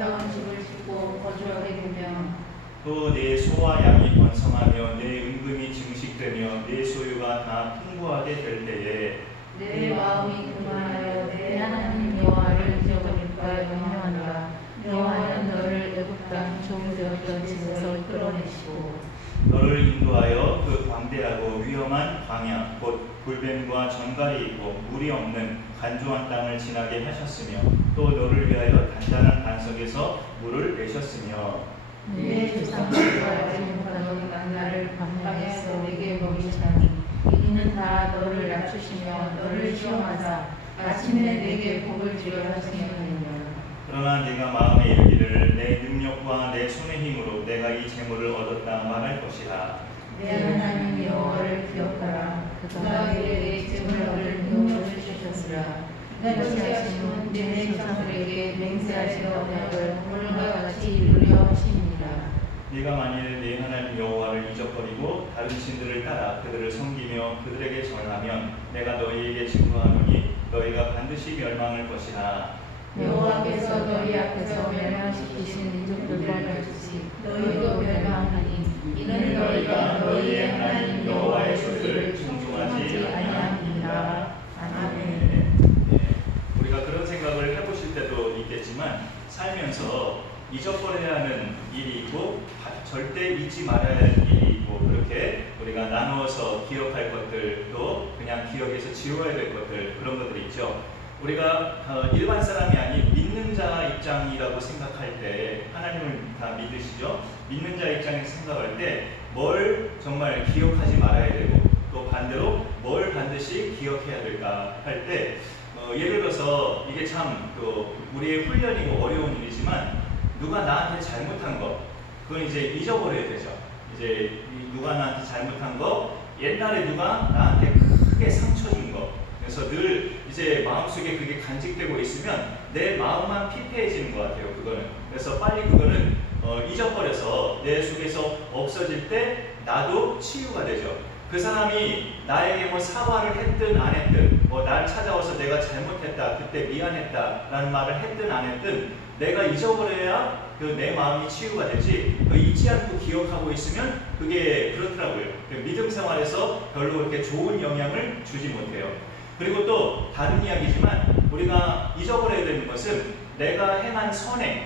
아름다운 집을 짓고 거주하게 되며 또 내 소와 양이 번성하며 내 은금이 증식되며 내 소유가 다 풍부하게 될 때에 내 마음이 교만하여 내 하나님 여호와를 잊어버릴까 염려한다. 여호와는 너를 애굽 땅 좋은 되었던 집에서 끌어내시고 너를 인도하여 그 광대하고 위험한 광야 곧 불뱀과 전갈이 있고 물이 없는 간조한 땅을 지나게 하셨으며 또 너를 위하여 단단한 반석에서 물을 내셨으며 내 조상들과 알지 못하던 나를 광야에서 내게 먹이시나니 이는 다 너를 낮추시며 너를 시험하사 마침내 내게 복을 주려 하시느니라. 그러나 네가 마음에 이르기를 내 능력과 내 손의 힘으로 내가 이 재물을 얻었다 말할 것이라. 내 하나님 여호와를 기억하라. 그가 내게 내 재물을 인도해 주셨으라. 이같이 하시는 내 조상들에게 맹세하신 언약을 오늘과 같이 이루려 하심이니라. 네가 만일 네 하나님 여호와를 잊어버리고 다른 신들을 따라 그들을 섬기며 그들에게 절하면 내가 너희에게 증거하노니 너희가 반드시 멸망할 것이라. 여호와께서 너희 앞에서 멸망시키신 민족들을 멸치 너희도 멸망하니 이는 너희가 너희의 하나님 여호와의 소리를 존중하지 아니함이니라. 아멘. 우리가 그런 생각을 해보실 때도 있겠지만 살면서 잊어버려야 하는 일이 있고 절대 잊지 말아야 할 일이 있고 그렇게 우리가 나누어서 기억할 것들도 그냥 기억에서 지워야 될 것들 그런 것들이 있죠. 우리가 일반 사람이 아닌 믿는 자 입장이라고 생각할 때 하나님을 다 믿으시죠? 믿는 자 입장에서 생각할 때 뭘 정말 기억하지 말아야 되고 또 반대로 뭘 반드시 기억해야 될까 할 때 예를 들어서 이게 참 또 우리의 훈련이고 어려운 일이지만 누가 나한테 잘못한 거 그건 이제 잊어버려야 되죠. 이제 누가 나한테 잘못한 거 옛날에 누가 나한테 크게 상처 준 거 그래서 늘 이제 마음속에 그게 간직되고 있으면 내 마음만 피폐해지는 것 같아요. 그거는 그래서 빨리 그거는 잊어버려서 내 속에서 없어질 때 나도 치유가 되죠. 그 사람이 나에게 뭐 사과를 했든 안 했든 뭐 날 찾아와서 내가 잘못했다 그때 미안했다 라는 말을 했든 안 했든 내가 잊어버려야 그 내 마음이 치유가 되지 잊지 않고 기억하고 있으면 그게 그렇더라고요. 믿음 생활에서 별로 그렇게 좋은 영향을 주지 못해요. 그리고 또 다른 이야기지만 우리가 잊어버려야 되는 것은 내가 행한 선행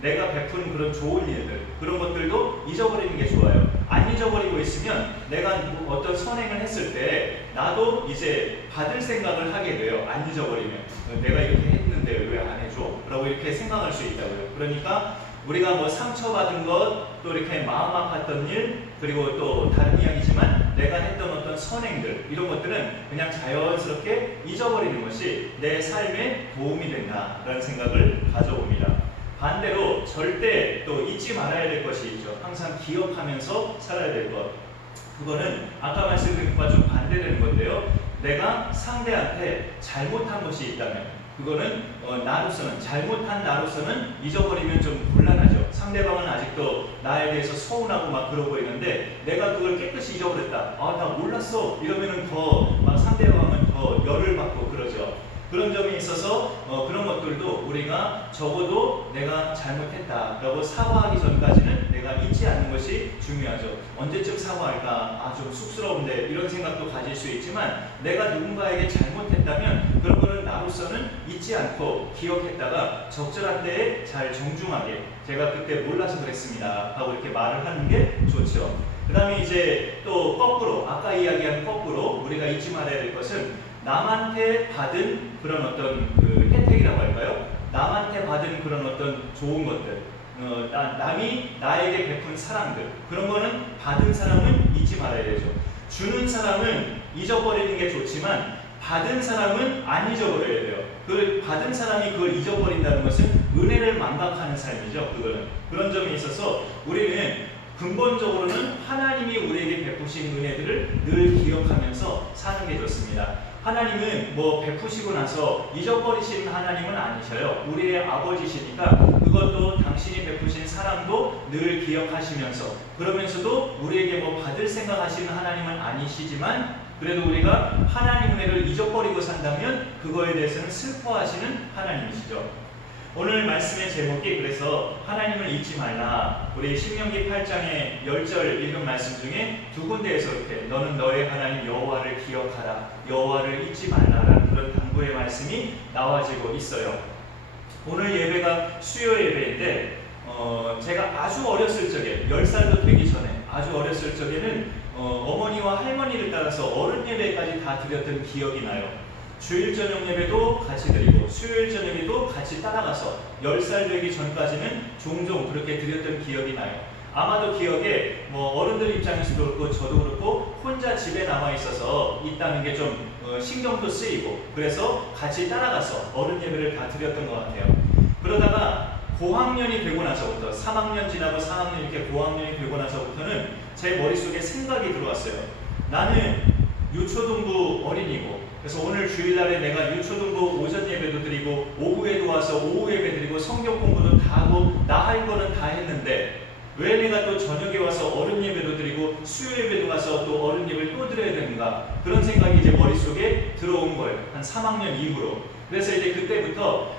내가 베푼 그런 좋은 일들 그런 것들도 잊어버리는 게 좋아요. 안 잊어버리고 있으면 내가 어떤 선행을 했을 때 나도 이제 받을 생각을 하게 돼요. 안 잊어버리면 내가 이렇게 했는데 왜 안 해줘? 라고 이렇게 생각할 수 있다고요. 그러니까 우리가 뭐 상처받은 것 또 이렇게 마음 아팠던 일 그리고 또 다른 이야기지만 내가 했던 어떤 선행들 이런 것들은 그냥 자연스럽게 잊어버리는 것이 내 삶에 도움이 된다라는 생각을 가져옵니다. 반대로 절대 또 잊지 말아야 될 것이 있죠. 항상 기억하면서 살아야 될 것. 그거는 아까 말씀드린 것과 좀 반대되는 건데요. 내가 상대한테 잘못한 것이 있다면 그거는 나로서는 잘못한 나로서는 잊어버리면 좀 곤란하죠. 상대방은 아직도 나에 대해서 서운하고 막 그러고 있는데 내가 그걸 깨끗이 잊어버렸다. 아, 나 몰랐어. 이러면은 더 막 상대방은 더 열을 받고 그러죠. 그런 점에 있어서 그런 것들도 우리가 적어도 내가 잘못했다라고 사과하기 전까지는 내가 잊지 않는 것이 중요하죠. 언제쯤 사과할까? 아, 좀 쑥스러운데 이런 생각도 가질 수 있지만 내가 누군가에게 잘못했다면 그런 거는 나로서는 잊지 않고 기억했다가 적절한 때에 잘 정중하게 제가 그때 몰라서 그랬습니다 하고 이렇게 말을 하는 게 좋죠. 그 다음에 이제 또 거꾸로 아까 이야기한 거꾸로 우리가 잊지 말아야 될 것은 남한테 받은 그런 어떤 그 혜택이라고 할까요? 남한테 받은 그런 어떤 좋은 것들, 남이 나에게 베푼 사랑들 그런 거는 받은 사람은 잊지 말아야 되죠. 주는 사람은 잊어버리는 게 좋지만 받은 사람은 안 잊어버려야 돼요. 그 받은 사람이 그걸 잊어버린다는 것은 은혜를 망각하는 삶이죠. 그거는 그런 점에 있어서 우리는 근본적으로는 하나님이 우리에게 베푸신 은혜들을 늘 기억하면서 사는 게 좋습니다. 하나님은 뭐 베푸시고 나서 잊어버리시는 하나님은 아니셔요. 우리의 아버지시니까 그것도 당신이 베푸신 사랑도 늘 기억하시면서 그러면서도 우리에게 뭐 받을 생각하시는 하나님은 아니시지만 그래도 우리가 하나님 은혜를 잊어버리고 산다면 그거에 대해서는 슬퍼하시는 하나님이시죠. 오늘 말씀의 제목이 그래서 하나님을 잊지 말라. 우리 신명기 8장의 10절 읽은 말씀 중에 두 군데에서 이렇게 너는 너의 하나님 여호와를 기억하라, 여호와를 잊지 말라라는 그런 당부의 말씀이 나와지고 있어요. 오늘 예배가 수요 예배인데 제가 아주 어렸을 적에 10살도 되기 전에 아주 어렸을 적에는 어머니와 할머니를 따라서 어른 예배까지 다 드렸던 기억이 나요. 주일 저녁 예배도 같이 드리고 수요일 저녁에도 같이 따라가서 10살 되기 전까지는 종종 그렇게 드렸던 기억이 나요. 아마도 기억에 어른들 입장에서도 그렇고 저도 그렇고 혼자 집에 남아 있어서 있다는 게 좀 신경도 쓰이고 그래서 같이 따라가서 어른 예배를 다 드렸던 것 같아요. 그러다가 고학년이 되고 나서부터 3학년 지나고 4학년 이렇게 고학년이 되고 나서부터는 제 머릿속에 생각이 들어왔어요. 나는 유초등부 어린이고 그래서 오늘 주일날에 내가 유초등부 오전 예배도 드리고 오후에도 와서 오후 예배 드리고 성경 공부도 다 하고 나 할 거는 다 했는데 왜 내가 또 저녁에 와서 어른 예배도 드리고 수요 예배도 가서 또 어른 예배를 또 드려야 되는가 그런 생각이 이제 머릿속에 들어온 거예요. 한 3학년 이후로. 그래서 이제 그때부터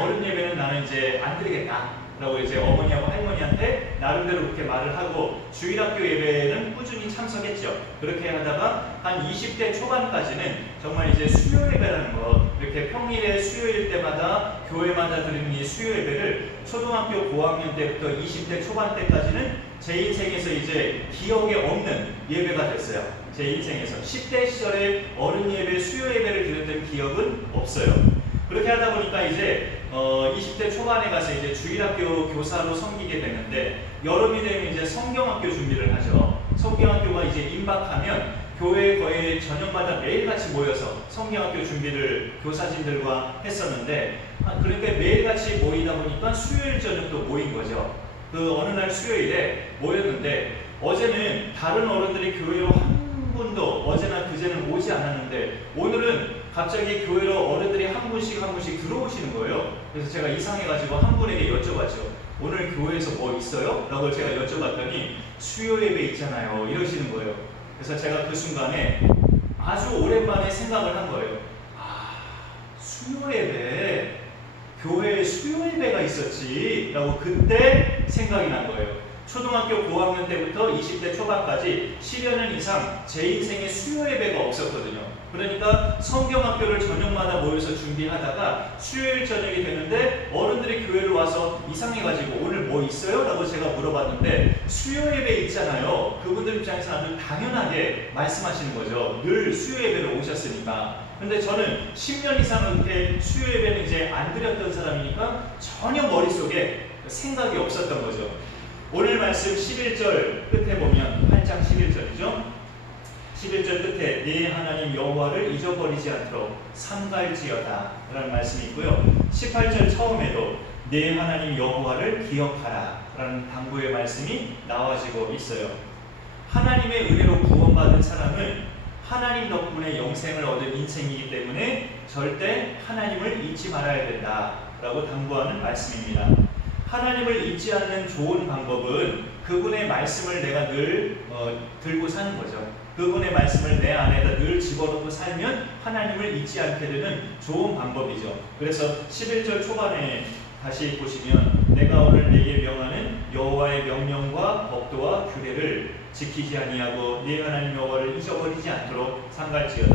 어른 예배는 나는 이제 안 드리겠다 라고 이제 어머니하고 할머니한테 나름대로 그렇게 말을 하고 주일학교 예배는 꾸준히 참석했죠. 그렇게 하다가 한 20대 초반까지는 정말 이제 수요 예배라는 거 이렇게 평일에 수요일 때마다 교회마다 드리는 이 수요 예배를 초등학교 고학년 때부터 20대 초반 때까지는 제 인생에서 이제 기억에 없는 예배가 됐어요. 제 인생에서 10대 시절에 어른 예배, 수요 예배를 드렸던 기억은 없어요. 그렇게 하다 보니까 이제 20대 초반에 가서 이제 주일학교 교사로 섬기게 되는데 여름이 되면 이제 성경학교 준비를 하죠. 성경학교가 이제 임박하면 교회 거의 저녁마다 매일같이 모여서 성경학교 준비를 교사진들과 했었는데 그러니까 매일같이 모이다 보니까 수요일 저녁도 모인 거죠. 그 어느 날 수요일에 모였는데 어제는 다른 어른들이 교회로 한 분도 어제나 그제는 오지 않았는데 오늘은 갑자기 교회로 어른들이 한 분씩 들어오시는 거예요. 그래서 제가 이상해가지고 한 분에게 여쭤봤죠. 오늘 교회에서 뭐 있어요? 라고 제가 여쭤봤더니 수요 예배 있잖아요 이러시는 거예요. 그래서 제가 그 순간에 아주 오랜만에 생각을 한 거예요. 수요 예배, 교회에 수요 예배가 있었지 라고 그때 생각이 난 거예요. 초등학교 고학년 때부터 20대 초반까지 10여 년 이상 제 인생에 수요 예배가 없었거든요. 그러니까 성경학교를 저녁마다 모여서 준비하다가 수요일 저녁이 되는데 어른들이 교회를 와서 이상해가지고 오늘 뭐 있어요? 라고 제가 물어봤는데 수요 예배 있잖아요. 그분들 입장에서 아주 당연하게 말씀하시는 거죠. 늘 수요 예배를 오셨으니까. 근데 저는 10년 이상 이렇게 수요 예배는 이제 안 드렸던 사람이니까 전혀 머릿속에 생각이 없었던 거죠. 오늘 말씀 11절 끝에 보면 8장 11절이죠. 11절 끝에 네 하나님 여호와를 잊어버리지 않도록 삼갈지어다 라는 말씀이 있고요. 18절 처음에도 네 하나님 여호와를 기억하라 라는 당부의 말씀이 나와지고 있어요. 하나님의 은혜로 구원받은 사람은 하나님 덕분에 영생을 얻은 인생이기 때문에 절대 하나님을 잊지 말아야 된다 라고 당부하는 말씀입니다. 하나님을 잊지 않는 좋은 방법은 그분의 말씀을 내가 늘 들고 사는 거죠. 그분의 말씀을 내 안에다 늘 집어넣고 살면 하나님을 잊지 않게 되는 좋은 방법이죠. 그래서 11절 초반에 다시 보시면 내가 오늘 네게 명하는 여호와의 명령과 법도와 규례를 지키지 아니하고 네 하나님 여호와를 잊어버리지 않도록 삼갈지어다.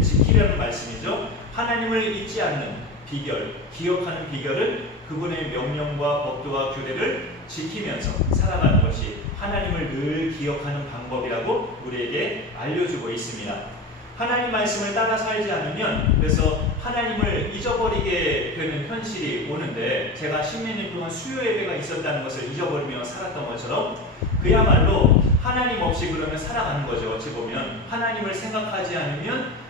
지키려는 말씀이죠. 하나님을 잊지 않는 비결, 기억하는 비결은 그분의 명령과 법도와 규례를 지키면서 살아가는 것이 하나님을 늘 기억하는 방법이라고 우리에게 알려주고 있습니다. 하나님 말씀을 따라 살지 않으면 그래서 하나님을 잊어버리게 되는 현실이 오는데 제가 10몇 년 동안 수요 예배가 있었다는 것을 잊어버리며 살았던 것처럼 그야말로 하나님 없이 그러면 살아가는 거죠. 어찌 보면 하나님을 생각하지 않으면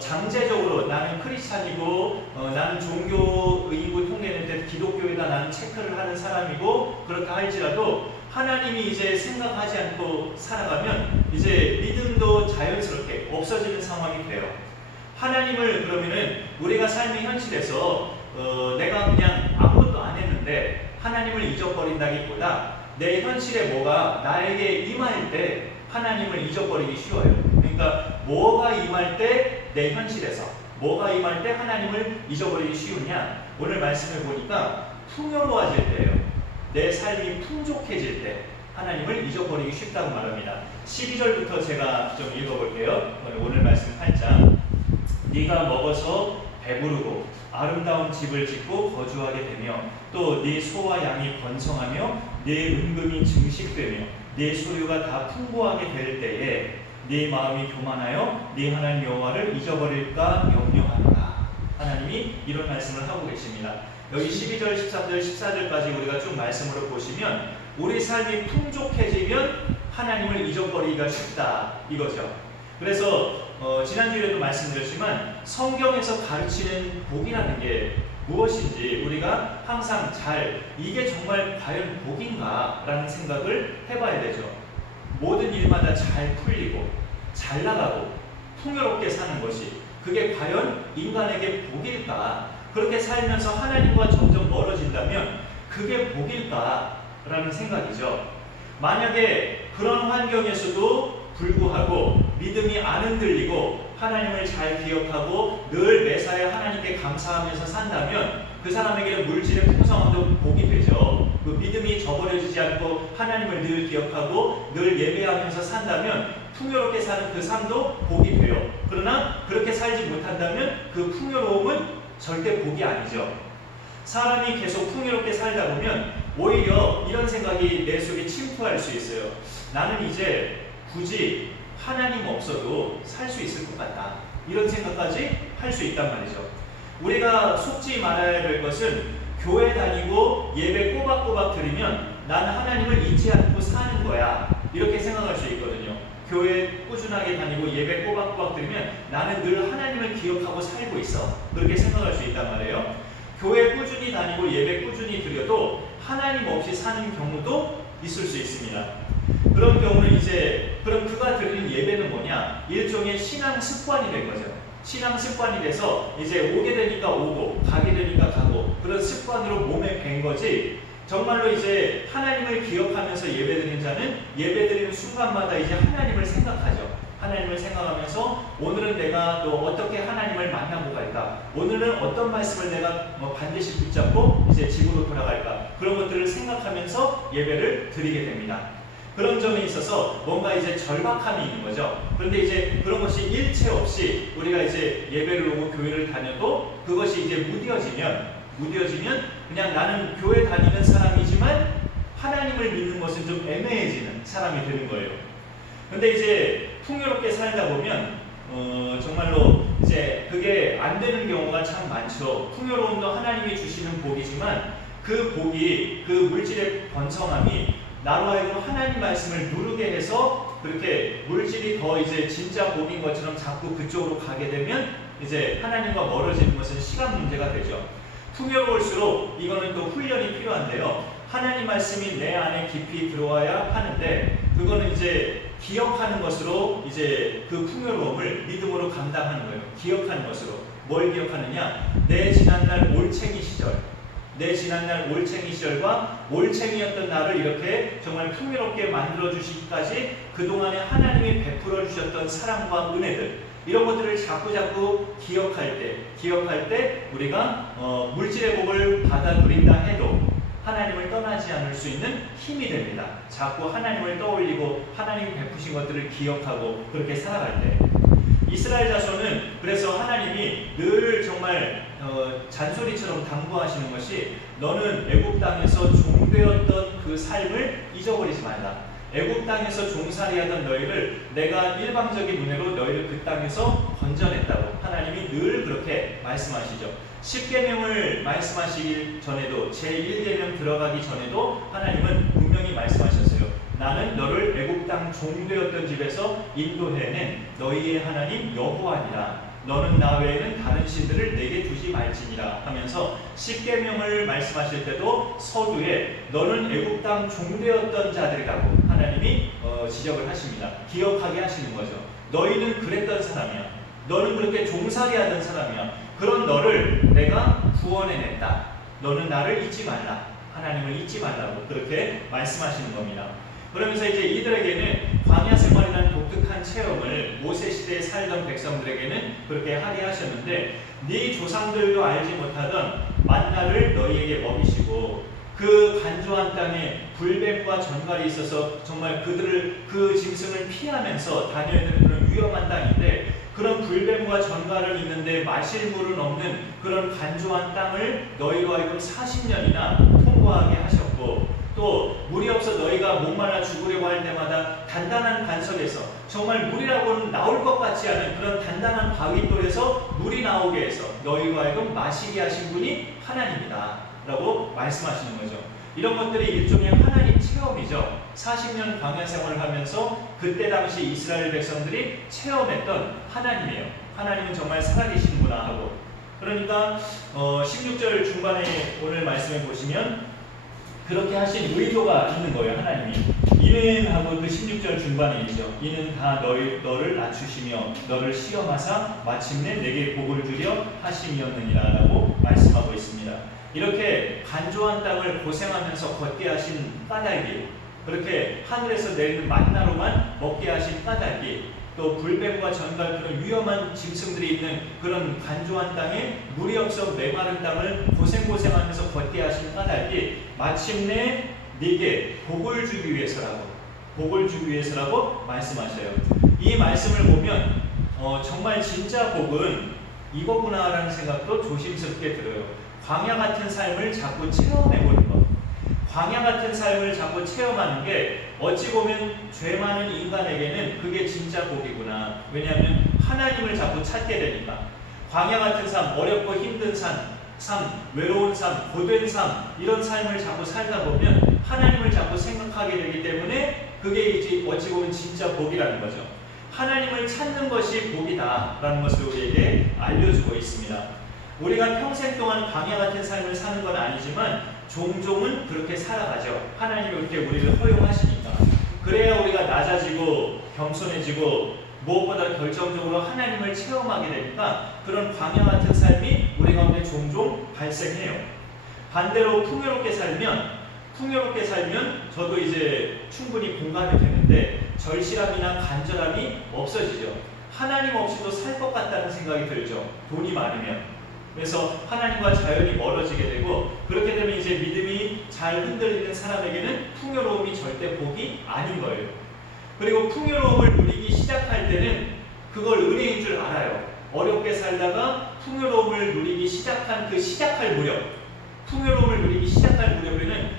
장제적으로 나는 크리스찬이고 나는 종교인구 통계낼 때 기독교에다 나는 체크를 하는 사람이고 그렇다 할지라도 하나님이 이제 생각하지 않고 살아가면 이제 믿음도 자연스럽게 없어지는 상황이 돼요. 하나님을 그러면은 우리가 삶의 현실에서 내가 그냥 아무것도 안 했는데 하나님을 잊어버린다기보다 내 현실에 뭐가 나에게 임할 때 하나님을 잊어버리기 쉬워요. 그러니까 뭐가 임할 때 내 현실에서 뭐가 임할 때 하나님을 잊어버리기 쉬우냐? 오늘 말씀을 보니까 풍요로워질 때예요. 내 삶이 풍족해질 때 하나님을 잊어버리기 쉽다고 말합니다. 12절부터 제가 좀 읽어볼게요. 오늘 말씀 8장. 네가 먹어서 배부르고 아름다운 집을 짓고 거주하게 되며 또 네 소와 양이 번성하며 네 은금이 증식되며 네 소유가 다 풍부하게 될 때에 네 마음이 교만하여 네 하나님 여호와를 잊어버릴까 염려하노라. 하나님이 이런 말씀을 하고 계십니다. 여기 12절, 13절, 14절까지 우리가 쭉 말씀으로 보시면 우리 삶이 풍족해지면 하나님을 잊어버리기가 쉽다 이거죠. 그래서 지난주에도 말씀드렸지만 성경에서 가르치는 복이라는 게 무엇인지 우리가 항상 이게 정말 과연 복인가 라는 생각을 해봐야 되죠. 모든 일마다 잘 풀리고 잘 나가고 풍요롭게 사는 것이 그게 과연 인간에게 복일까? 그렇게 살면서 하나님과 점점 멀어진다면 그게 복일까? 라는 생각이죠. 만약에 그런 환경에서도 불구하고 믿음이 안 흔들리고 하나님을 잘 기억하고 늘 매사에 하나님께 감사하면서 산다면 그 사람에게는 물질의 풍성함도 복이 되죠. 그 믿음이 저버려지지 않고 하나님을 늘 기억하고 늘 예배하면서 산다면 풍요롭게 사는 그 삶도 복이 돼요. 그러나 그렇게 살지 못한다면 그 풍요로움은 절대 복이 아니죠. 사람이 계속 풍요롭게 살다 보면 오히려 이런 생각이 내 속에 침투할 수 있어요. 나는 이제 굳이 하나님 없어도 살 수 있을 것 같다. 이런 생각까지 할 수 있단 말이죠. 우리가 속지 말아야 될 것은 교회 다니고 예배 꼬박꼬박 드리면 나는 하나님을 잊지 않고 사는 거야. 이렇게 생각할 수 있거든요. 교회 꾸준하게 다니고 예배 꼬박꼬박 드리면 나는 늘 하나님을 기억하고 살고 있어. 그렇게 생각할 수 있단 말이에요. 교회 꾸준히 다니고 예배 꾸준히 드려도 하나님 없이 사는 경우도 있을 수 있습니다. 그런 경우는 그럼 그가 드리는 예배는 뭐냐? 일종의 신앙 습관이 된 거죠. 신앙 습관이 돼서 이제 오게 되니까 오고 가게 되니까 가고 그런 습관으로 몸에 밴 거지. 정말로 이제 하나님을 기억하면서 예배드리는 자는 예배드리는 순간마다 이제 하나님을 생각하죠. 하나님을 생각하면서 오늘은 내가 또 어떻게 하나님을 만나고 갈까? 오늘은 어떤 말씀을 내가 반드시 붙잡고 이제 집으로 돌아갈까? 그런 것들을 생각하면서 예배를 드리게 됩니다. 그런 점에 있어서 뭔가 이제 절박함이 있는 거죠. 그런데 이제 그런 것이 일체 없이 우리가 이제 예배를 오고 교회를 다녀도 그것이 이제 무뎌지면 그냥 나는 교회 다니는 사람이지만 하나님을 믿는 것은 좀 애매해지는 사람이 되는 거예요. 근데 이제 풍요롭게 살다 보면 정말로 이제 그게 안 되는 경우가 참 많죠. 풍요로움도 하나님이 주시는 복이지만 그 복이 그 물질의 번성함이 나로 하여금 하나님 말씀을 누르게 해서 그렇게 물질이 더 이제 진짜 복인 것처럼 자꾸 그쪽으로 가게 되면 이제 하나님과 멀어지는 것은 시간 문제가 되죠. 풍요로울수록 이거는 또 훈련이 필요한데요. 하나님 말씀이 내 안에 깊이 들어와야 하는데 그거는 이제 기억하는 것으로 이제 그 풍요로움을 믿음으로 감당하는 거예요. 기억하는 것으로. 뭘 기억하느냐? 내 지난날 올챙이 시절과 올챙이였던 나를 이렇게 정말 풍요롭게 만들어주시기까지 그동안에 하나님이 베풀어 주셨던 사랑과 은혜들 이런 것들을 자꾸 기억할 때 우리가 물질의 복을 받아 누린다 해도 하나님을 떠나지 않을 수 있는 힘이 됩니다. 자꾸 하나님을 떠올리고 하나님이 베푸신 것들을 기억하고 그렇게 살아갈 때 이스라엘 자손은 그래서 하나님이 늘 정말 잔소리처럼 당부하시는 것이 너는 애굽 땅에서 종되었던 그 삶을 잊어버리지 말라. 애굽 땅에서 종살이하던 너희를 내가 일방적인 은혜로 너희를 그 땅에서 건져냈다고 하나님이 늘 그렇게 말씀하시죠. 10계명을 말씀하시기 전에도 제1계명 들어가기 전에도 하나님은 분명히 말씀하셨어요. 나는 너를 애굽 땅 종되었던 집에서 인도해낸 너희의 하나님 여호와니라. 너는 나 외에는 다른 신들을 내게 두지 말지니라 하면서 10계명을 말씀하실 때도 서두에 너는 애굽 땅 종되었던 자들이라고 하나님이 지적을 하십니다. 기억하게 하시는 거죠. 너희는 그랬던 사람이야. 너는 그렇게 종살이하던 사람이야. 그런 너를 내가 구원해냈다. 너는 나를 잊지 말라. 하나님을 잊지 말라고 그렇게 말씀하시는 겁니다. 그러면서 이제 이들에게는 광야 생활이라는 독특한 체험을 모세 시대에 살던 백성들에게는 그렇게 하게 하셨는데 네 조상들도 알지 못하던 만나를 너희에게 먹이시고 그 간조한 땅에 불뱀과 전갈이 있어서 정말 그들을 그 짐승을 피하면서 다녀야 되는 그런 위험한 땅인데 그런 불뱀과 전갈을 있는데 마실 물은 없는 그런 간조한 땅을 너희로 하여금 40년이나 통과하게 하셨고 또 물이 없어 너희가 목말라 죽으려고 할 때마다 단단한 반석에서 정말 물이라고는 나올 것 같지 않은 그런 단단한 바위돌에서 물이 나오게 해서 너희로 하여금 마시게 하신 분이 하나님이다 라고 말씀하시는 거죠. 이런 것들이 일종의 하나님 체험이죠. 40년 광야 생활을 하면서 그때 당시 이스라엘 백성들이 체험했던 하나님이에요. 하나님은 정말 살아계시는구나 하고. 그러니까 16절 중반에 오늘 말씀해 보시면 그렇게 하신 의도가 있는 거예요. 하나님이 이는 하고 그 16절 중반에 있죠. 이는 다 너를 낮추시며 너를 시험하사 마침내 내게 복을 주려 하심이었느니라 라고 말씀하고 있습니다. 이렇게 간조한 땅을 고생하면서 걷게 하신 까닭이, 그렇게 하늘에서 내리는 만나로만 먹게 하신 까닭이, 또 불뱀과 전갈 그런 위험한 짐승들이 있는 그런 간조한 땅에 물이 없어 메마른 땅을 고생하면서 걷게 하신 까닭이 마침내 네게 복을 주기 위해서라고 말씀하셔요. 이 말씀을 보면 정말 진짜 복은 이거구나라는 생각도 조심스럽게 들어요. 광야 같은 삶을 자꾸 체험해보는 것. 광야 같은 삶을 자꾸 체험하는 게 어찌 보면 죄 많은 인간에게는 그게 진짜 복이구나. 왜냐하면 하나님을 자꾸 찾게 되니까. 광야 같은 삶, 어렵고 힘든 삶, 외로운 삶, 고된 삶, 이런 삶을 자꾸 살다 보면 하나님을 자꾸 생각하게 되기 때문에 그게 이제 어찌 보면 진짜 복이라는 거죠. 하나님을 찾는 것이 복이다라는 것을 우리에게 알려주고 있습니다. 우리가 평생 동안 광야 같은 삶을 사는 건 아니지만 종종은 그렇게 살아가죠. 하나님이 그렇게 우리를 허용하시니까. 그래야 우리가 낮아지고 겸손해지고 무엇보다 결정적으로 하나님을 체험하게 되니까 그런 광야 같은 삶이 우리 가운데 종종 발생해요. 반대로 풍요롭게 살면 저도 이제 충분히 공감이 되는데 절실함이나 간절함이 없어지죠. 하나님 없이도 살 것 같다는 생각이 들죠. 돈이 많으면. 그래서 하나님과 자연히 멀어지게 되고 그렇게 되면 이제 믿음이 잘 흔들리는 사람에게는 풍요로움이 절대 복이 아닌 거예요. 그리고 풍요로움을 누리기 시작할 때는 그걸 은혜인 줄 알아요. 어렵게 살다가 풍요로움을 누리기 시작한 그 시작할 무렵에는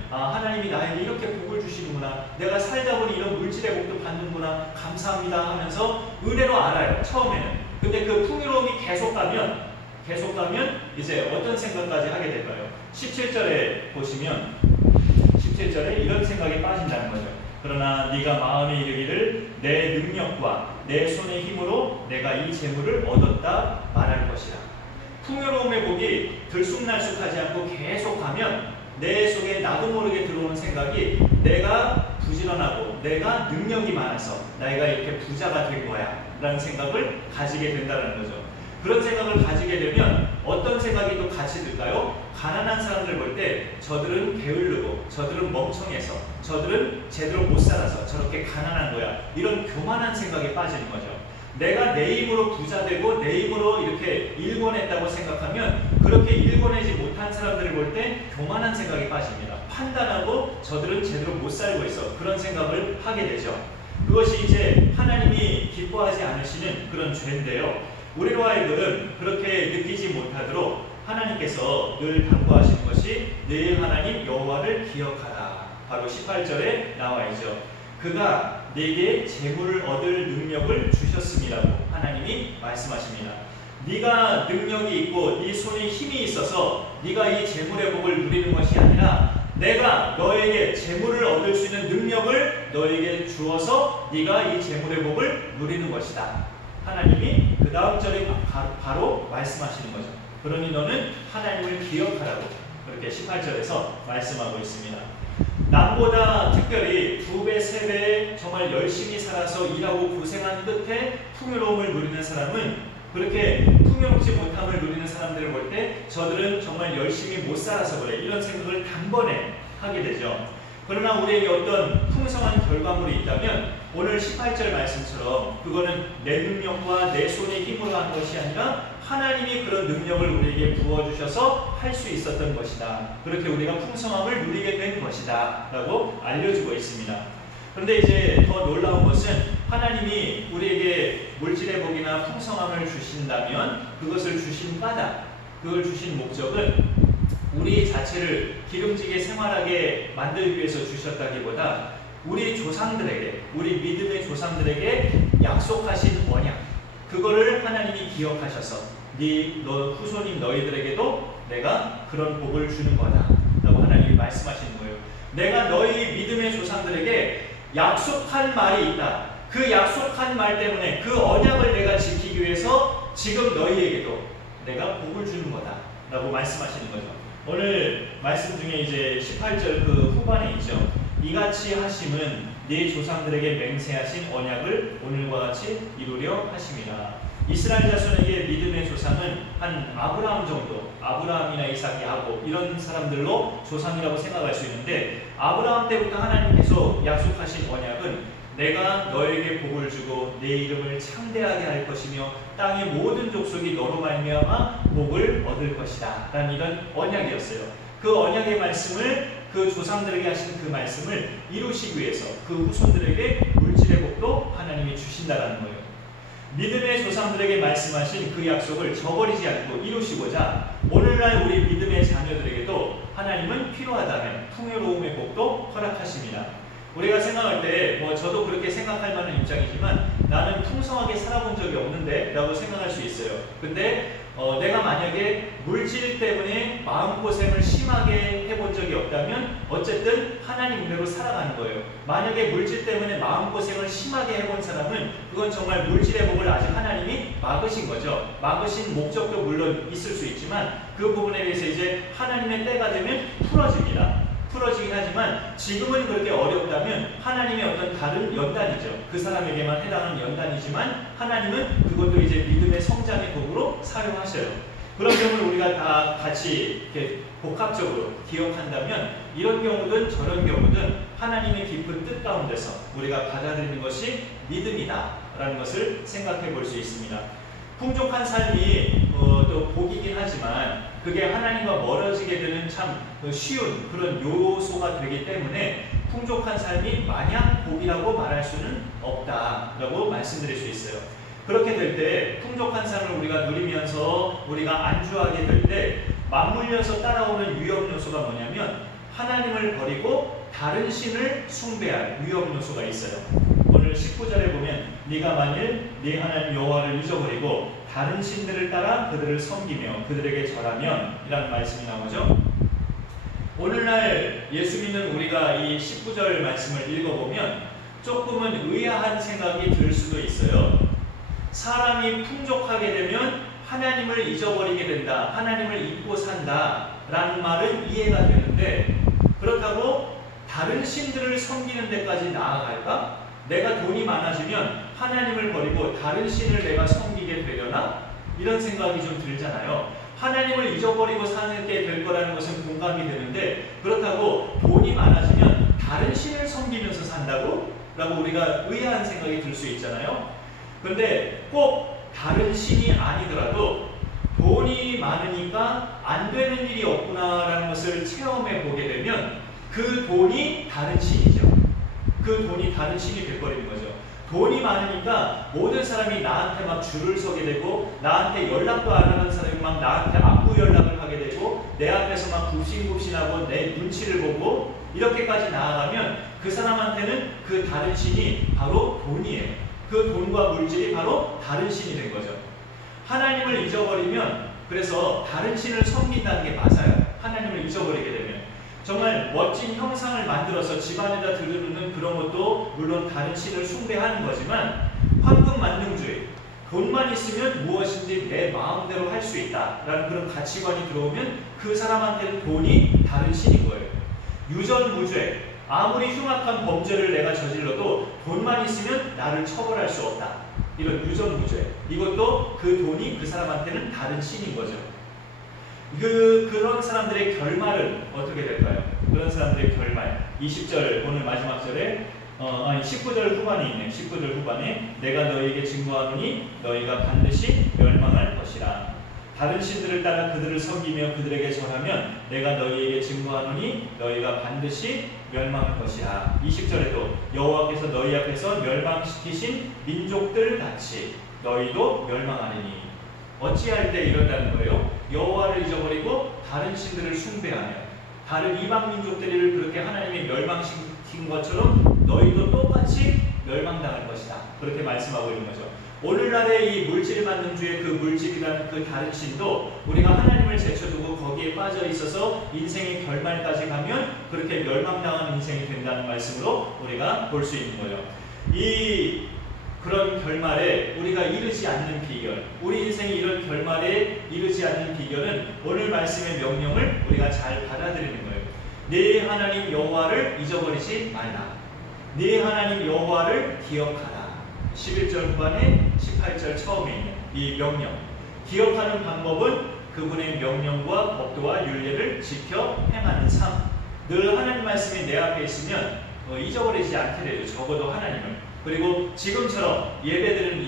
하나님이 나에게 이렇게 복을 주시는구나, 내가 살다 보니 이런 물질의 복도 받는구나, 감사합니다 하면서 은혜로 알아요. 처음에는. 근데 그 풍요로움이 계속 가면 이제 어떤 생각까지 하게 될까요? 17절에 보시면 17절에 이런 생각이 빠진다는 거죠. 그러나 네가 마음에 이르기를 내 능력과 내 손의 힘으로 내가 이 재물을 얻었다 말할 것이라. 풍요로움의 복이 들쑥날쑥하지 않고 계속 가면 내 속에 나도 모르게 들어오는 생각이 내가 부지런하고 내가 능력이 많아서 내가 이렇게 부자가 된 거야 라는 생각을 가지게 된다는 거죠. 그런 생각을 가지게 되면 어떤 생각이 또 같이 들까요? 가난한 사람들 볼 때 저들은 게으르고 저들은 멍청해서 저들은 제대로 못 살아서 저렇게 가난한 거야, 이런 교만한 생각에 빠지는 거죠. 내가 내 힘으로 부자 되고 내 힘으로 이렇게 일궈냈다고 생각하면 그렇게 일궈내지 못한 사람들을 볼 때 교만한 생각이 빠집니다. 판단하고 저들은 제대로 못 살고 있어, 그런 생각을 하게 되죠. 그것이 이제 하나님이 기뻐하지 않으시는 그런 죄인데요. 우리로 하여금 그렇게 느끼지 못하도록 하나님께서 늘 당부하시는 것이 늘 하나님 여호와를 기억하라. 바로 18절에 나와 있죠. 그가 네게 재물을 얻을 능력을 주셨음이라고 하나님이 말씀하십니다. 네가 능력이 있고 네 손에 힘이 있어서 네가 이 재물의 복을 누리는 것이 아니라 내가 너에게 재물을 얻을 수 있는 능력을 너에게 주어서 네가 이 재물의 복을 누리는 것이다. 하나님이 그 다음 절에 바로 말씀하시는 거죠. 그러니 너는 하나님을 기억하라고 그렇게 18절에서 말씀하고 있습니다. 남보다 특별히 2배, 3배 정말 열심히 살아서 일하고 고생한 끝에 풍요로움을 누리는 사람은, 그렇게 풍요롭지 못함을 누리는 사람들을 볼 때 저들은 정말 열심히 못 살아서 그래, 이런 생각을 단번에 하게 되죠. 그러나 우리에게 어떤 풍성한 결과물이 있다면 오늘 18절 말씀처럼 그거는 내 능력과 내 손의 힘으로 한 것이 아니라 하나님이 그런 능력을 우리에게 부어주셔서 할 수 있었던 것이다. 그렇게 우리가 풍성함을 누리게 된 것이다 라고 알려주고 있습니다. 그런데 이제 더 놀라운 것은 하나님이 우리에게 물질의 복이나 풍성함을 주신다면 그것을 주신 까닭, 그걸 주신 목적은 우리 자체를 기름지게 생활하게 만들기 위해서 주셨다기보다 우리 조상들에게, 우리 믿음의 조상들에게 약속하신 언약, 그거를 하나님이 기억하셔서 너 후손인 너희들에게도 내가 그런 복을 주는 거다 라고 하나님이 말씀하시는 거예요. 내가 너희 믿음의 조상들에게 약속한 말이 있다. 그 약속한 말 때문에 그 언약을 내가 지키기 위해서 지금 너희에게도 내가 복을 주는 거다 라고 말씀하시는 거죠. 오늘 말씀 중에 이제 18절 그 후반에 있죠. 이같이 하심은 네 조상들에게 맹세하신 언약을 오늘과 같이 이루려 하심이라. 이스라엘 자손에게 믿음의 조상은 한 아브라함 정도, 아브라함이나 이삭, 야곱 이런 사람들로 조상이라고 생각할 수 있는데, 아브라함 때부터 하나님께서 약속하신 언약은 내가 너에게 복을 주고 내 이름을 창대하게 할 것이며 땅의 모든 족속이 너로 말미암아 복을 얻을 것이다 라는 이런 언약이었어요. 그 언약의 말씀을, 그 조상들에게 하신 그 말씀을 이루시기 위해서 그 후손들에게 물질의 복도 하나님이 주신다라는 거예요. 믿음의 조상들에게 말씀하신 그 약속을 저버리지 않고 이루시고자 오늘날 우리 믿음의 자녀들에게도 하나님은 필요하다면 풍요로움의 복도 허락하십니다. 우리가 생각할 때 저도 그렇게 생각할 만한 입장이지만 나는 풍성하게 살아본 적이 없는데 라고 생각할 수 있어요. 근데 내가 만약에 물질 때문에 마음고생을 심하게 해본 적이 없다면 어쨌든 하나님 은혜로 살아가는 거예요. 만약에 물질 때문에 마음고생을 심하게 해본 사람은 그건 정말 물질의 복을 아직 하나님이 막으신 거죠. 막으신 목적도 물론 있을 수 있지만 그 부분에 대해서 이제 하나님의 때가 되면 풀어지긴 하지만 지금은 그렇게 어렵다면 하나님의 어떤 다른 연단이죠. 그 사람에게만 해당하는 연단이지만 하나님은 그것도 이제 믿음의 성장의 도구로 사용하셔요. 그런 경우를 우리가 다 같이 이렇게 복합적으로 기억한다면 이런 경우든 저런 경우든 하나님의 깊은 뜻 가운데서 우리가 받아들이는 것이 믿음이다 라는 것을 생각해 볼 수 있습니다. 풍족한 삶이 또 복이긴 하지만 그게 하나님과 멀어지게 되는 참 쉬운 그런 요소가 되기 때문에 풍족한 삶이 마냥 복이라고 말할 수는 없다라고 말씀드릴 수 있어요. 그렇게 될 때 풍족한 삶을 우리가 누리면서 우리가 안주하게 될 때 맞물려서 따라오는 위험 요소가 뭐냐면 하나님을 버리고 다른 신을 숭배할 위험 요소가 있어요. 오늘 19절에 보면 네가 만일 네 하나님 여호와를 잊어버리고 다른 신들을 따라 그들을 섬기며 그들에게 절하면 이라는 말씀이 나오죠. 오늘날 예수 믿는 우리가 이 19절 말씀을 읽어보면 조금은 의아한 생각이 들 수도 있어요. 사람이 풍족하게 되면 하나님을 잊어버리게 된다, 하나님을 잊고 산다 라는 말은 이해가 되는데 그렇다고 다른 신들을 섬기는 데까지 나아갈까? 내가 돈이 많아지면 하나님을 버리고 다른 신을 내가 섬기게 되려나? 이런 생각이 좀 들잖아요. 하나님을 잊어버리고 사게 될 거라는 것은 공감이 되는데 그렇다고 돈이 많아지면 다른 신을 섬기면서 산다고? 라고 우리가 의아한 생각이 들 수 있잖아요. 그런데 꼭 다른 신이 아니더라도 돈이 많으니까 안 되는 일이 없구나라는 것을 체험해 보게 되면 그 돈이 다른 신이죠. 그 돈이 다른 신이 돼버리는 거죠. 돈이 많으니까 모든 사람이 나한테 막 줄을 서게 되고 나한테 연락도 안 하는 사람이 막 나한테 안부 연락을 하게 되고 내 앞에서 막 굽신굽신하고 내 눈치를 보고 이렇게까지 나아가면 그 사람한테는 그 다른 신이 바로 돈이에요. 그 돈과 물질이 바로 다른 신이 된 거죠. 하나님을 잊어버리면 그래서 다른 신을 섬긴다는 게 맞아요. 하나님을 잊어버리게 되면 정말 멋진 형상을 만들어서 집안에다 들여놓는 그런 것도 물론 다른 신을 숭배하는 거지만 황금만능주의, 돈만 있으면 무엇인지 내 마음대로 할 수 있다라는 그런 가치관이 들어오면 그 사람한테는 돈이 다른 신인 거예요. 유전무죄, 아무리 흉악한 범죄를 내가 저질러도 돈만 있으면 나를 처벌할 수 없다. 이런 유전무죄, 이것도 그 돈이 그 사람한테는 다른 신인 거죠. 그런 사람들의 결말은 어떻게 될까요? 그런 사람들의 결말, 20절 오늘 마지막 절에 19절 후반에 있네. 19절 후반에 내가 너희에게 증거하노니 너희가 반드시 멸망할 것이라. 다른 신들을 따라 그들을 섬기며 그들에게 절하면 내가 너희에게 증거하노니 너희가 반드시 멸망할 것이라. 20절에도 여호와께서 너희 앞에서 멸망시키신 민족들 같이 너희도 멸망하리니. 어찌할 때 이런다는 거예요? 여호와를 잊어버리고 다른 신들을 숭배하며 다른 이방 민족들을 그렇게 하나님이 멸망시킨 것처럼 너희도 똑같이 멸망당할 것이다. 그렇게 말씀하고 있는 거죠. 오늘날의 이 물질 만능주의 그 물질이라는 그 다른 신도 우리가 하나님을 제쳐두고 거기에 빠져 있어서 인생의 결말까지 가면 그렇게 멸망당한 인생이 된다는 말씀으로 우리가 볼 수 있는 거예요. 이 그런 결말에 우리가 이르지 않는 비결, 우리 인생이 이런 결말에 이르지 않는 비결은 오늘 말씀의 명령을 우리가 잘 받아들이는 거예요. 네 하나님 여호와를 잊어버리지 말라. 네 하나님 여호와를 기억하라. 11절 후반에 18절 처음에 있는 이 명령. 기억하는 방법은 그분의 명령과 법도와 율례를 지켜 행하는 삶. 늘 하나님 말씀이 내 앞에 있으면 잊어버리지 않게 돼요. 적어도 하나님을. 그리고 지금처럼 예배드리는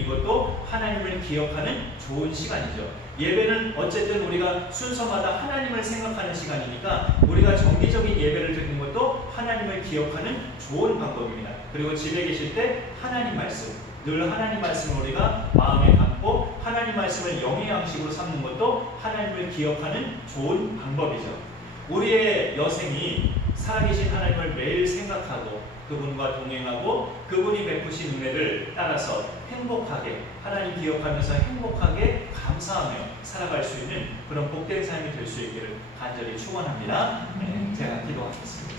이것도 하나님을 기억하는 좋은 시간이죠. 예배는 어쨌든 우리가 순서마다 하나님을 생각하는 시간이니까 우리가 정기적인 예배를 드리는 것도 하나님을 기억하는 좋은 방법입니다. 그리고 집에 계실 때 하나님 말씀, 늘 하나님 말씀을 우리가 마음에 담고 하나님 말씀을 영의 양식으로 삼는 것도 하나님을 기억하는 좋은 방법이죠. 우리의 여생이 살아계신 하나님을 매일 생각하고 그분과 동행하고 그분이 베푸신 은혜를 따라서 행복하게 하나님 기억하면서 행복하게 감사하며 살아갈 수 있는 그런 복된 삶이 될 수 있기를 간절히 축원합니다. 제가 기도하겠습니다.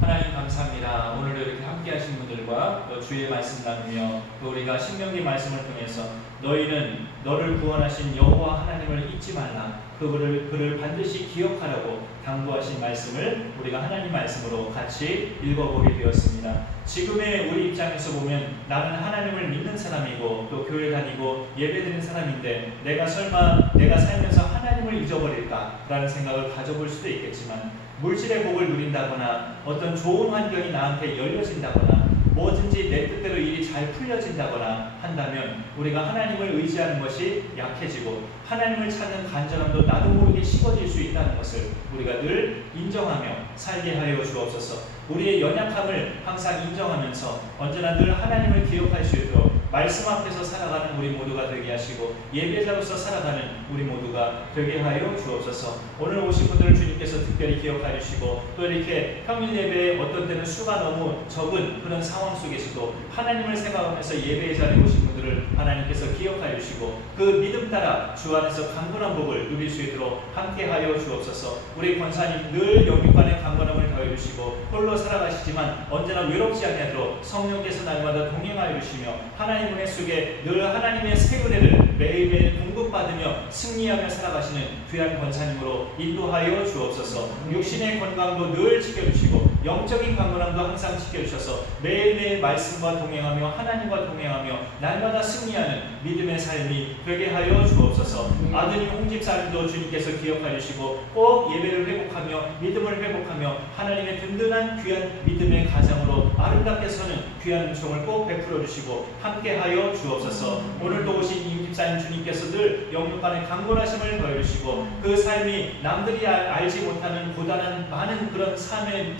하나님 감사합니다. 오늘도 이렇게 함께 하신 분들과 또 주의 말씀 나누며 또 우리가 신명기 말씀을 통해서 너희는 너를 구원하신 여호와 하나님을 잊지 말라. 그를 반드시 기억하라고 당부하신 말씀을 우리가 하나님 말씀으로 같이 읽어보게 되었습니다. 지금의 우리 입장에서 보면 나는 하나님을 믿는 사람이고 또 교회 다니고 예배드리는 사람인데 내가 설마 내가 살면서 하나님을 잊어버릴까라는 생각을 가져볼 수도 있겠지만 물질의 복을 누린다거나 어떤 좋은 환경이 나한테 열려진다거나 뭐든지 내 뜻대로 일이 잘 풀려진다거나 한다면 우리가 하나님을 의지하는 것이 약해지고 하나님을 찾는 간절함도 나도 모르게 식어질 수 있다는 것을 우리가 늘 인정하며 살게 하여 주옵소서. 우리의 연약함을 항상 인정하면서 언제나 늘 하나님을 기억할 수 있도록 말씀 앞에서 살아가는 우리 모두가 되게 하시고 예배자로서 살아가는 우리 모두가 되게 하여 주옵소서. 오늘 오신 분들을 주님께서 특별히 기억하여 주시고 또 이렇게 평일 예배에 어떤 때는 수가 너무 적은 그런 상황 속에서도 하나님을 생각하면서 예배의 자리에 오신 분들을 하나님께서 기억하여 주시고 그 믿음 따라 주 안에서 강건한 복을 누릴 수 있도록 함께하여 주옵소서. 우리 권사님 늘 영육간의 강건함을 더해 주시고 홀로 살아가시지만 언제나 외롭지 않도록 성령께서 날마다 동행하여 주시며 하나님 은혜 속에 늘 하나님의 새 은혜를 매일매일 공급받으며 승리하며 살아가시는 귀한 권사님으로 인도하여 주옵소서. 육신의 건강도 늘 지켜주시고 영적인 강건함도 항상 지켜주셔서 매일매일 말씀과 동행하며 하나님과 동행하며 날마다 승리하는 믿음의 삶이 되게 하여 주옵소서. 아드님 홍집사님도 주님께서 기억하여 주시고 꼭 예배를 회복하며 믿음을 회복하며 하나님의 든든한 귀한 믿음의 가정으로 아름답게 서는 귀한 은총을 꼭 베풀어 주시고 함께하여 주옵소서. 오늘도 오신 임 집사님 주님께서 늘 영육간의 강건하심을 더해 주시고 그 삶이 남들이 알지 못하는 고단한 많은 그런 삶의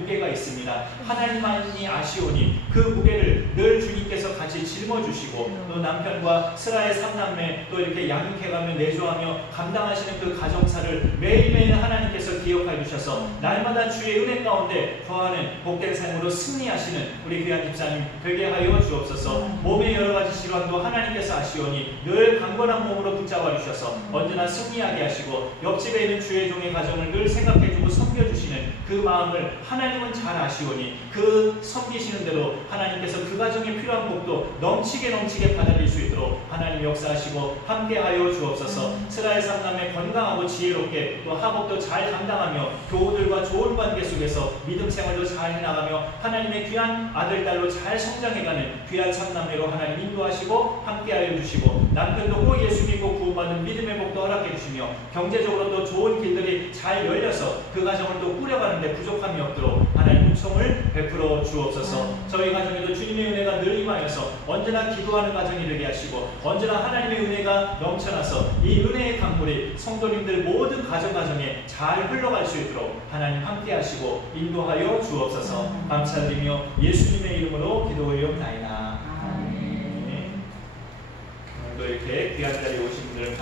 무게가 있습니다. 하나님만이 아시오니 그 무게를 늘 주님께서 같이 짊어주시고 또 남편과 스라의 삼남매 또 이렇게 양육해가며 내조하며 감당하시는 그 가정사를 매일매일 하나님께서 기억하여 주셔서 날마다 주의 은혜 가운데 거하는 복된 삶으로 승리하시는 우리 귀한 집사님 되게 하여 주옵소서. 몸의 여러 가지 질환도 하나님께서 아시오니 늘 강건한 몸으로 붙잡아 주셔서 언제나 승리하게 하시고 옆집에 있는 주의 종의 가정을 늘 생각해주고 섬겨주시는 그 마음을 하나님은 잘 아시오니 그 섬기시는 대로 하나님께서 그 가정에 필요한 복도 넘치게 받아들일 수 있도록 하나님 역사하시고 함께하여 주옵소서. 스라엘 삼남매 건강하고 지혜롭게 또 학업도 잘 감당하며 교우들과 좋은 관계 속에서 믿음 생활도 잘 해나가며 하나님의 귀한 아들 딸로 잘 성장해가는 귀한 삼남매로 하나님 인도하시고 함께하여 주시고 남편도 꼭 예수 믿고 구원받는 믿음의 복도 허락해 주시며 경제적으로 또 좋은 길들이 잘 잘 열려서 그 가정을 또 꾸려가는데 부족함이 없도록 하나님 은총을 베풀어 주옵소서. 저희 가정에도 주님의 은혜가 늘 임하여서 언제나 기도하는 가정이 되게 하시고 언제나 하나님의 은혜가 넘쳐나서 이 은혜의 강물이 성도님들 모든 가정에 잘 흘러갈 수 있도록 하나님 함께 하시고 인도하여 주옵소서. 감사드리며 예수님의 이름으로 기도 올리옵나이다. 아멘. 오늘도 이렇게 귀한 자리